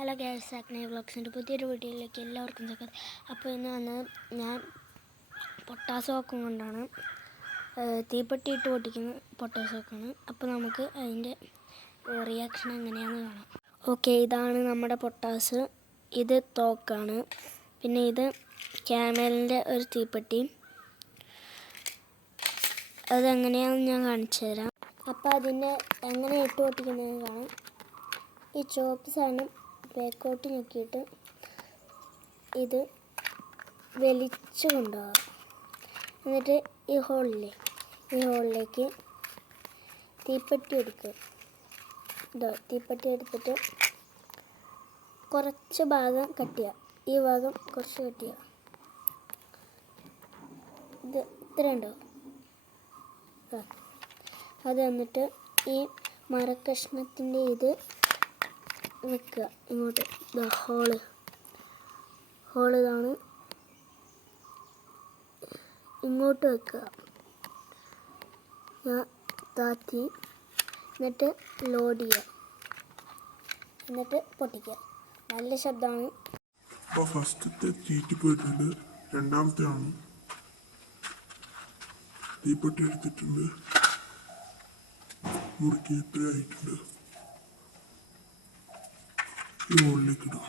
Hello guys, അഗ്നേ വ്ളോഗ്സിൻ്റെ പുതിയൊരു വീഡിയോയിലേക്ക് എല്ലാവർക്കും സ്വാഗതം. അപ്പോൾ ഇന്ന് വന്ന് ഞാൻ പൊട്ടാസ് വാക്കും കൊണ്ടാണ് തീപ്പെട്ടി ഇട്ട് പൊട്ടിക്കുന്ന പൊട്ടാസ് വാക്കാണ്. അപ്പോൾ നമുക്ക് അതിൻ്റെ റിയാക്ഷൻ എങ്ങനെയാണെന്ന് കാണാം. ഓക്കെ, ഇതാണ് നമ്മുടെ പൊട്ടാസ്. ഇത് തോക്കാണ്. പിന്നെ ഇത് ക്യാമലിൻ്റെ ഒരു തീപ്പെട്ടി. അതെങ്ങനെയാണെന്ന് ഞാൻ കാണിച്ചു തരാം. അപ്പോൾ അതിൻ്റെ എങ്ങനെ ഇട്ട് പൊട്ടിക്കുന്നതെന്ന് കാണാം. ഈ ചുവപ്പ് സാധനം ബാക്കോട്ട് നോക്കിയിട്ട് ഇത് വലിച്ചു കൊണ്ടുപോകാം. എന്നിട്ട് ഈ ഹോളിലേക്ക് തീപ്പെട്ടി എടുക്കുക. തീപ്പെട്ടി എടുത്തിട്ട് കുറച്ച് ഭാഗം കട്ട് ചെയ്യുക. ഈ ഭാഗം കുറച്ച് കട്ട് ചെയ്യുക. ഇത് ഇത്രയുണ്ടോ? അത് എന്നിട്ട് ഈ മരക്കഷ്ണത്തിൻ്റെ ഇത് വെക്കുക ഇങ്ങോട്ട്. ഹോള് ഇതാണ്, ഇങ്ങോട്ട് വെക്കുക. ഞാൻ താത്തി എന്നിട്ട് ലോഡ് ചെയ്യുക, എന്നിട്ട് പൊട്ടിക്കുക. നല്ല ശബ്ദമാണ്. അപ്പോൾ ഫസ്റ്റത്തെ തീറ്റി പോയിട്ടുണ്ട്. രണ്ടാമത്തെ ആണ് തീപ്പെട്ടി എടുത്തിട്ടുണ്ട്. മുറുക്കി ഇത്ര ആയിട്ടുണ്ട്. ഈ മുകളിലേക്ക് ഇടുക.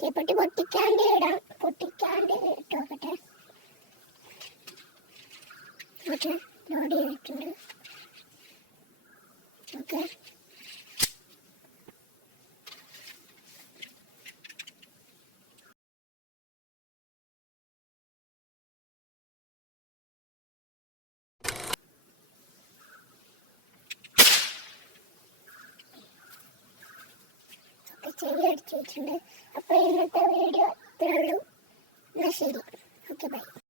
തീപ്പെട്ടി പൊട്ടിക്കാണ്ട് ഇടാം. പൊട്ടിക്കാണ്ട് ഇട്ട് നോക്കട്ടെ. ഓക്കെ, ലോഡ് ചെയ്തിട്ടുണ്ട്. ഓക്കെ, ചെവി അടിച്ചു വെച്ചിട്ടുണ്ട്. അപ്പോൾ ഇന്നത്തെ വീഡിയോ ഇത്രേ ഉള്ളൂ. എന്നാൽ ശരി, ഓക്കെ, ബൈ.